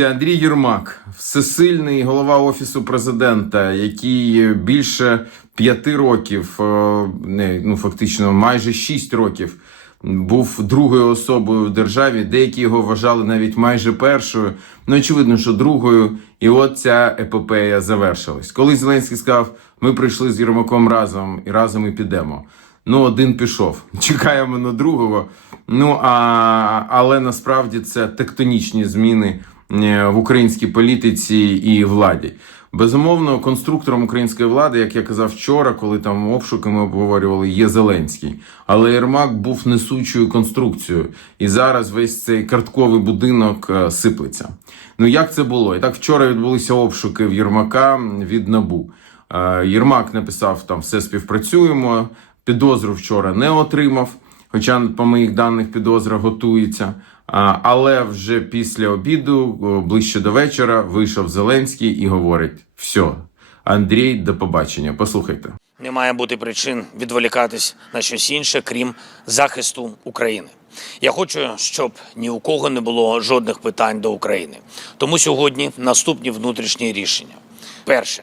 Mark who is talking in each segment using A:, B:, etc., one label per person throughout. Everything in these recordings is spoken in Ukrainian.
A: Андрій Єрмак, всесильний голова офісу президента, який більше п'яти років, е, не ну фактично майже шість років, був другою особою в державі. Деякі його вважали навіть майже першою. Ну очевидно, що другою. І от ця епопея завершилась. Коли Зеленський сказав: ми прийшли з Єрмаком разом і разом і підемо. Ну, один пішов. Чекаємо на другого. Ну а але насправді це тектонічні зміни в українській політиці і владі. Безумовно, конструктором української влади, як я казав вчора, коли там обшуки ми обговорювали, є Зеленський. Але Єрмак був несучою конструкцією, і зараз весь цей картковий будинок е, сиплеться. Ну як це було? І так вчора відбулися обшуки в Єрмака від набу. Е, Єрмак написав там все співпрацюємо. Підозру вчора не отримав, хоча по моїх даних підозра готується. Але вже після обіду, ближче до вечора, вийшов Зеленський і говорить: все, Андрій, до побачення. Послухайте.
B: Не має бути причин відволікатись на щось інше, крім захисту України. Я хочу, щоб ні у кого не було жодних питань до України. Тому сьогодні наступні внутрішні рішення. Перше.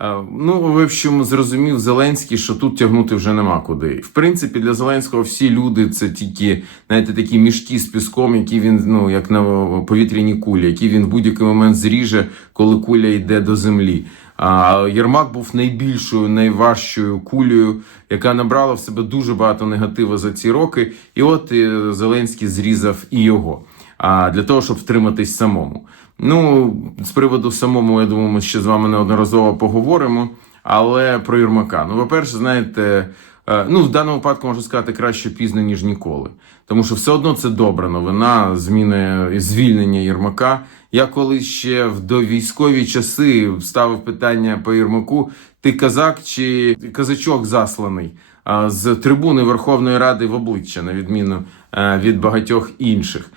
A: Е, Ну, в общем, зрозумів Зеленський, що тут тягнути вже нема куди. В принципі, для Зеленського всі люди це тільки знаєте, такі мішки з піском, які він ну як на повітряні кулі, які він в будь-який момент зріже, коли куля йде до землі. А Єрмак був найбільшою, найважчою кулею, яка набрала в себе дуже багато негативу за ці роки. І от е, Зеленський зрізав і його. А для того, щоб втриматись самому. Ну, з приводу самому, я думаю, ми ще з вами неодноразово поговоримо. Але про Єрмака. Ну, по-перше, знаєте, е, ну в даному випадку можу сказати краще пізно, ніж ніколи. Тому що все одно це добра новина, зміни звільнення Єрмака. Я коли ще в довійськові часи ставив питання по Єрмаку: ти казак чи казачок засланий з трибуни Верховної Ради в обличчя, на відміну е, від багатьох інших.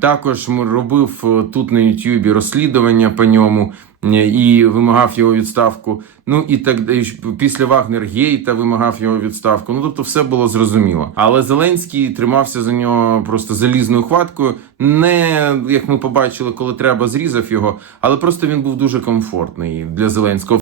A: Також робив е, тут на Ютубі розслідування по ньому е, і вимагав його відставку. Ну і так після Вагнер Гейта вимагав його відставку. Ну тобто, все було зрозуміло. Але Зеленський тримався за нього просто залізною хваткою. Не як ми побачили, коли треба, зрізав його, але просто він був дуже комфортний для Зеленського.